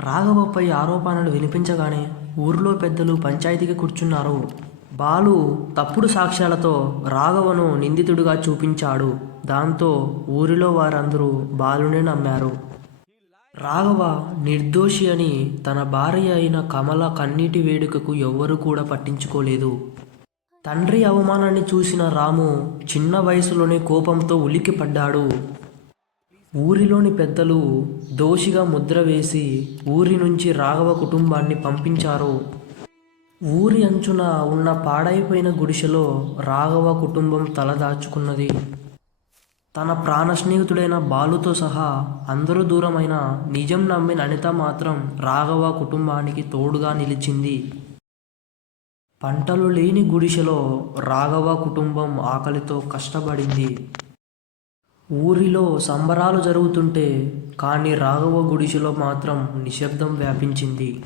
రాఘవపై ఆరోపణలు వినిపించగానే ఊర్లో పెద్దలు పంచాయతీకి కూర్చున్నారు. బాలు తప్పుడు సాక్ష్యాలతో రాఘవను నిందితుడిగా చూపించాడు. దాంతో ఊరిలో వారందరూ బాలునే నమ్మారు. రాఘవ నిర్దోషి అని తన భార్య అయిన కమల కన్నీటి వేడుకకు ఎవ్వరూ కూడా పట్టించుకోలేదు. తండ్రి అవమానాన్ని చూసిన రాము చిన్న వయసులోనే కోపంతో ఉలిక్కిపడ్డాడు. ఊరిలోని పెద్దలు దోషిగా ముద్ర వేసి ఊరి నుంచి రాఘవ కుటుంబాన్ని పంపించారు. ఊరి అంచున ఉన్న పాడైపోయిన గుడిసెలో రాఘవ కుటుంబం తలదాచుకున్నది. తన ప్రాణ స్నేహితుడైన బాలుతో సహా అందరూ దూరమైన నిజం నమ్మిన అనిత మాత్రం రాఘవ కుటుంబానికి తోడుగా నిలిచింది. పంటలు లేని గుడిసెలో రాఘవ కుటుంబం ఆకలితో కష్టపడింది. ఊరిలో సంబరాలు జరుగుతుంటే కానీ రాఘవ గుడిసెలో మాత్రం నిశ్శబ్దం వ్యాపించింది.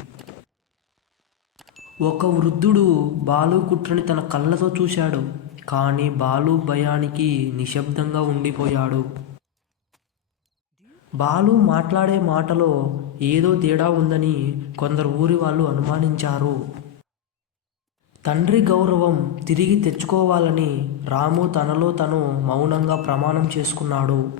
ఒక వృద్ధుడు బాలు కుట్రని తన కళ్ళతో చూశాడు. కానీ బాలు భయానికి నిశ్శబ్దంగా ఉండిపోయాడు. బాలు మాట్లాడే మాటలో ఏదో తేడా ఉందని కొందరు ఊరి వాళ్ళు అనుమానించారు. తండ్రి గౌరవం తిరిగి తెచ్చుకోవాలని రాము తనలో తను మౌనంగా ప్రమాణం చేసుకున్నాడు.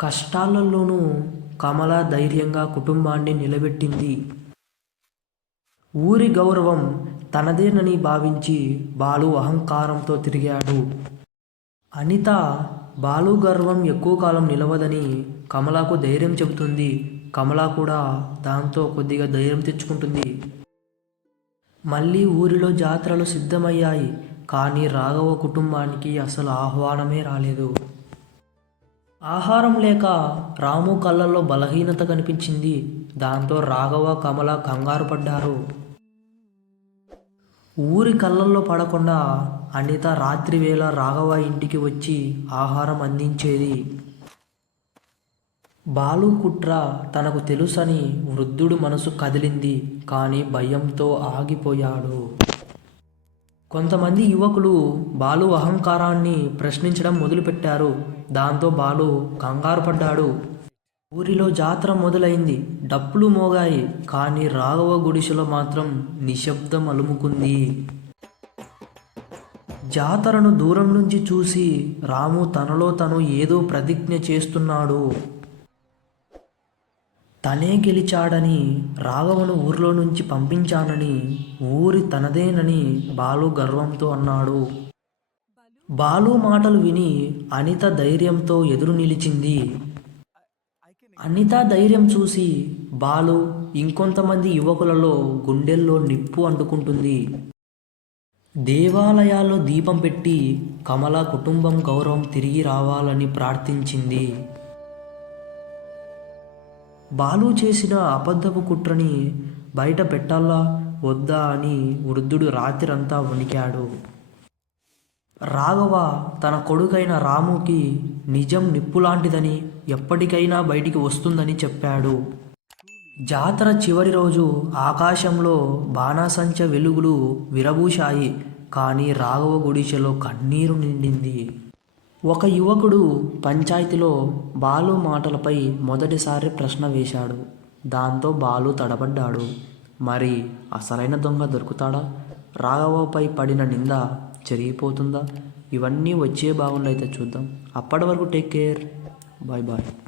కష్టాలలోనూ కమల ధైర్యంగా కుటుంబాన్ని నిలబెట్టింది. ఊరి గౌరవం తనదేనని భావించి బాలు అహంకారంతో తిరిగాడు. అనిత బాలు గర్వం ఎక్కువ కాలం నిలవదని కమలకు ధైర్యం చెబుతుంది. కమల కూడా దాంతో కొద్దిగా ధైర్యం తెచ్చుకుంటుంది. మళ్ళీ ఊరిలో జాతరలు సిద్ధమయ్యాయి. కానీ రాఘవ కుటుంబానికి అసలు ఆహ్వానమే రాలేదు. ఆహారం లేక రాము కళ్ళల్లో బలహీనత కనిపించింది. దాంతో రాఘవ కమల కంగారు పడ్డారు. ఊరి కళ్ళల్లో పడకుండా అనిత రాత్రివేళ రాఘవ ఇంటికి వచ్చి ఆహారం అందించేది. బాలు కుట్ర తనకు తెలుసని వృద్ధుడు మనసు కదిలింది. కానీ భయంతో ఆగిపోయాడు. కొంతమంది యువకులు బాలు అహంకారాన్ని ప్రశ్నించడం మొదలుపెట్టారు. దాంతో బాలు కంగారు పడ్డాడు. ఊరిలో జాతర మొదలైంది. డప్పులు మోగాయి. కానీ రాఘవ గుడిసెలో మాత్రం నిశ్శబ్దం అలుముకుంది. జాతరను దూరం నుంచి చూసి రాము తనలో తను ఏదో ప్రతిజ్ఞ చేస్తున్నాడు. తనే గెలిచాడని, రాఘవను ఊర్లో నుంచి పంపించానని, ఊరి తనదేనని బాలు గర్వంతో అన్నాడు. బాలు మాటలు విని అనిత ధైర్యంతో ఎదురు నిలిచింది. అనిత ధైర్యం చూసి బాలు ఇంకొంతమంది యువకులలో గుండెల్లో నిప్పు అంటుకుంటుంది. దేవాలయాల్లో దీపం పెట్టి కమల కుటుంబం గౌరవం తిరిగి రావాలని ప్రార్థించింది. బాలు చేసిన అబద్ధపు కుట్రని బయట పెట్టాలా వద్దా అని వృద్ధుడు రాత్రంతా వణికాడు. రాఘవ తన కొడుకైన రాముకి నిజం నిప్పులాంటిదని, ఎప్పటికైనా బయటికి వస్తుందని చెప్పాడు. జాతర చివరి రోజు ఆకాశంలో బాణాసంచ వెలుగులు విరబూశాయి. కానీ రాఘవ గుడిసెలో కన్నీరు నిండింది. ఒక యువకుడు పంచాయతీలో బాలు మాటలపై మొదటిసారి ప్రశ్న వేశాడు. దాంతో బాలు తడబడ్డాడు. మరి అసలైన దొంగ దొరుకుతాడా? రాఘవపై పడిన నింద చెరిగిపోతుందా? ఇవన్నీ వచ్చే భాగంలో అయితే చూద్దాం. అప్పటి వరకు టేక్ కేర్. Bye bye.